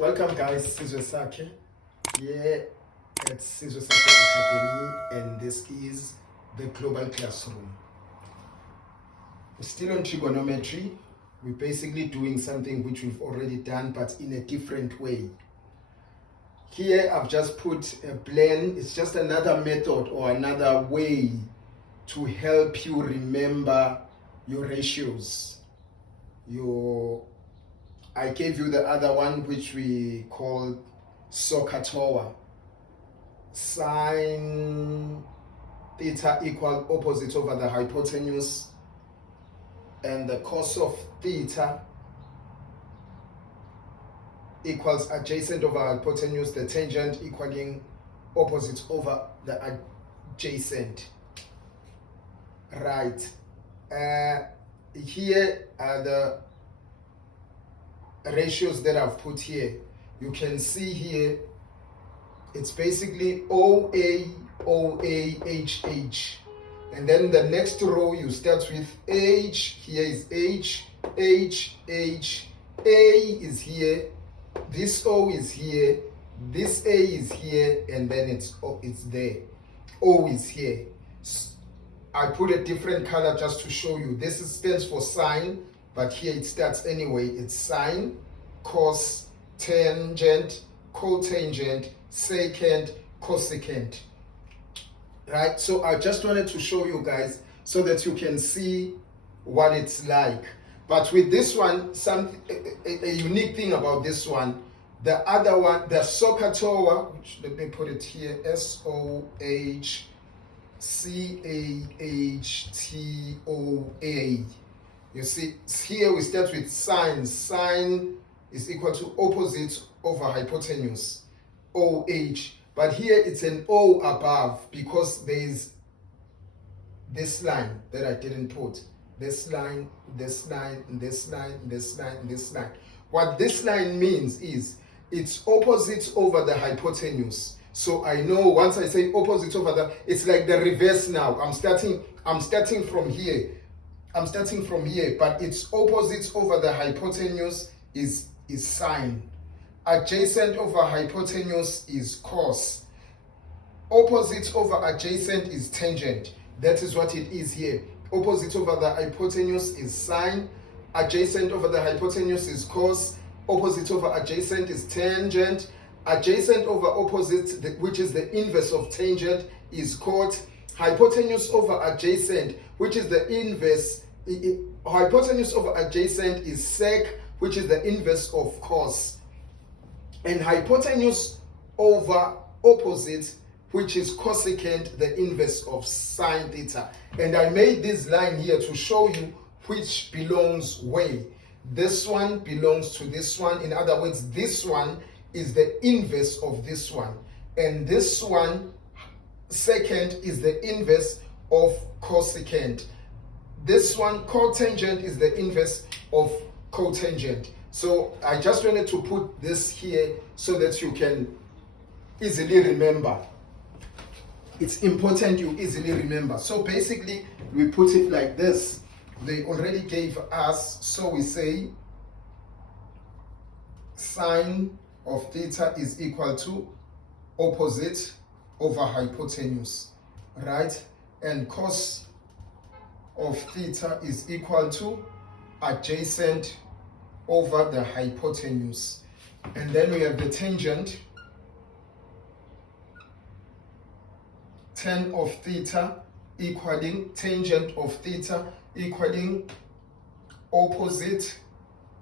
Welcome guys, SOHCAHTOA here at SOHCAHTOA Academy, and this is the global classroom. We're still on trigonometry. We're basically doing something which we've already done but in a different way. Here I've just put a plan. It's just another method or another way to help you remember your ratios. I gave you the other one which we call SOHCAHTOA. Sine theta equal opposite over the hypotenuse, and the cos of theta equals adjacent over hypotenuse, the tangent equaling opposite over the adjacent. Right. Here are the ratios that I've put here. You can see here it's basically OA, OA, HH. And then the next row you start with H, here is H, H, H, A is here, this O is here, this A is here, and then it's there. O is here. I put a different color just to show you. This stands for sine, but here it starts anyway. It's sine, cos, tangent, cotangent, secant, cosecant. Right? So I just wanted to show you guys so that you can see what it's like. But with this one, a unique thing about this one, the other one, the SOHCAHTOA, which let me put it here, SOHCAHTOA. You see, here we start with sine. Sine is equal to opposite over hypotenuse, OH. But here it's an O above because there is this line that I didn't put. This line, this line, this line, this line, this line. What this line means is it's opposite over the hypotenuse. So I know once I say opposite over it's like the reverse now. I'm starting from here. But its opposite over the hypotenuse is sine. Adjacent over hypotenuse is cos. Opposite over adjacent is tangent. That is what it is here. Opposite over the hypotenuse is sine. Adjacent over the hypotenuse is cos. Opposite over adjacent is tangent. Adjacent over opposite, which is the inverse of tangent, is cot. Hypotenuse over adjacent, which is the inverse, hypotenuse over adjacent is sec, which is the inverse of cos. And hypotenuse over opposite, which is cosecant, the inverse of sine theta. And I made this line here to show you which belongs where. This one belongs to this one. In other words, this one is the inverse of this one. And this one, secant, is the inverse of cosecant. This one, cotangent, is the inverse of cotangent. So I just wanted to put this here so that you can easily remember. It's important you easily remember. So basically, we put it like this. They already gave us, so we say sine of theta is equal to opposite over hypotenuse, right? And cos of theta is equal to adjacent over the hypotenuse. And then we have the tangent, tan of theta equaling tangent of theta equaling opposite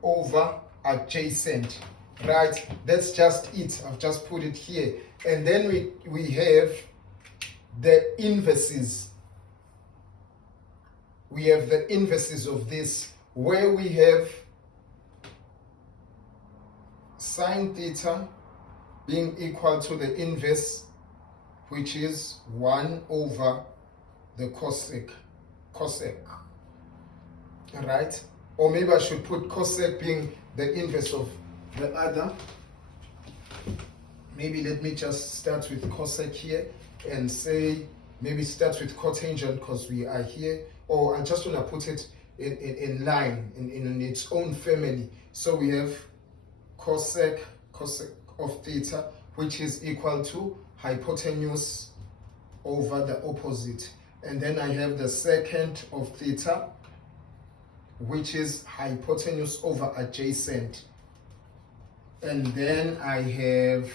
over adjacent. Right, that's just it. I've just put it here. And then we have the inverses. We have the inverses of this, where we have sine theta being equal to the inverse, which is 1 over the cosec. Right? Or maybe I should put cosec being the inverse of the other. Maybe let me just start with cosec here and say, maybe start with cotangent because we are here. Or I just want to put it in line, in its own family. So we have cosec, cosec of theta, which is equal to hypotenuse over the opposite. And then I have the secant of theta, which is hypotenuse over adjacent. And then I have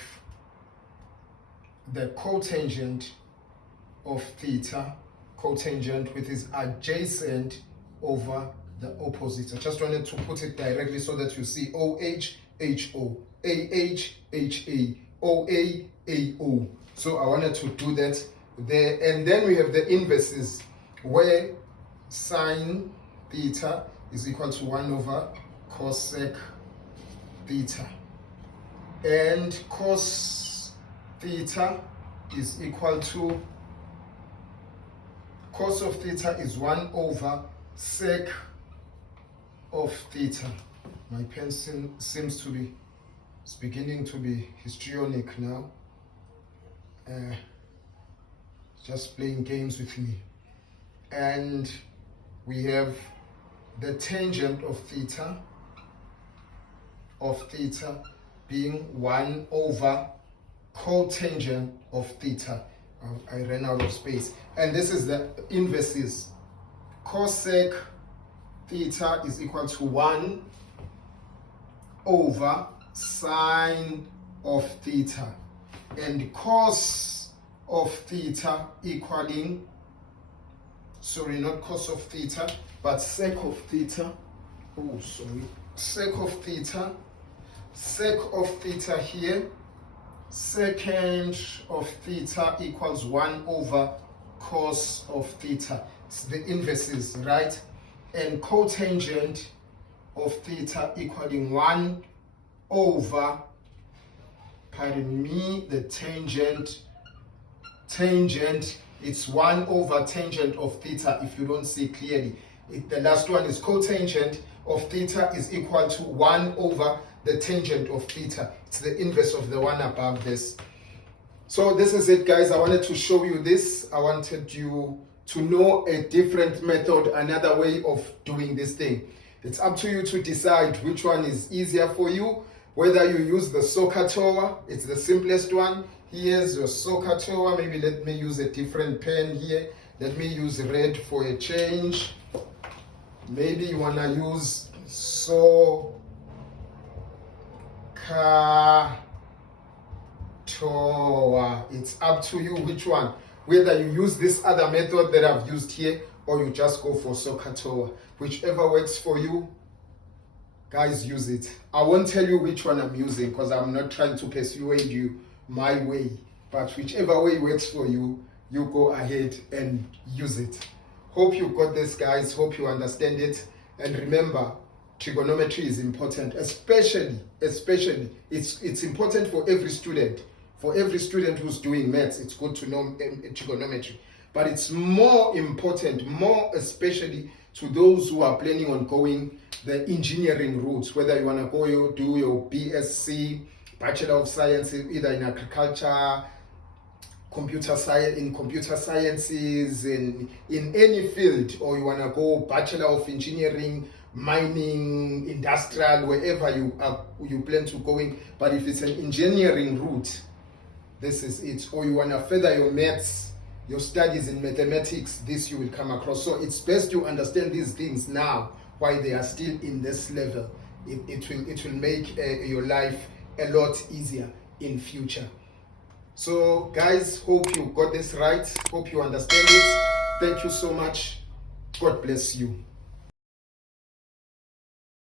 the cotangent of theta, cotangent, which is adjacent over the opposite. I just wanted to put it directly so that you see OH, HO, AH, HA, OA, AO. So I wanted to do that there. And then we have the inverses, where sine theta is equal to 1 over cosec theta. And cos theta is equal to, cos of theta is 1 over sec of theta. My pen seems to be, it's beginning to be histrionic now. Just playing games with me. And we have the tangent of theta being 1 over cotangent of theta. I ran out of space. And this is the inverses. Cosec theta is equal to 1 over sine of theta. And cos of theta equaling, sorry, not cos of theta, but sec of theta. Oh, sorry. Sec of theta here. Secant of theta equals 1 over cos of theta. It's the inverses, right? And cotangent of theta equaling 1 over, pardon me, the tangent, it's 1 over tangent of theta if you don't see clearly. The last one is cotangent of theta is equal to 1 over the tangent of theta. It's the inverse of the one above this. So this is it, guys. I wanted to show you this. I wanted you to know a different method, another way of doing this thing. It's up to you to decide which one is easier for you, whether you use the SOHCAHTOA, it's the simplest one. Here's your SOHCAHTOA. Maybe let me use a different pen here. Let me use red for a change. Maybe you want to use SOHCAHTOA. It's up to you which one. Whether you use this other method that I've used here, or you just go for SOHCAHTOA. Whichever works for you, guys, use it. I won't tell you which one I'm using because I'm not trying to persuade you my way. But whichever way works for you, you go ahead and use it. Hope you got this, guys. Hope you understand it. And remember, trigonometry is important, especially it's important for every student. For every student who's doing maths, it's good to know trigonometry. But it's more important, more especially to those who are planning on going the engineering routes, whether you want to go do your BSc, Bachelor of Science, either in agriculture, computer sciences, in any field, or you want to go Bachelor of Engineering, mining, industrial, wherever you plan to go in. But if it's an engineering route, this is it. Or you want to further your maths, your studies in mathematics, this you will come across. So it's best you understand these things now while they are still in this level. It will make your life a lot easier in future. So guys, hope you got this right. Hope you understand it. Thank you so much. God bless you.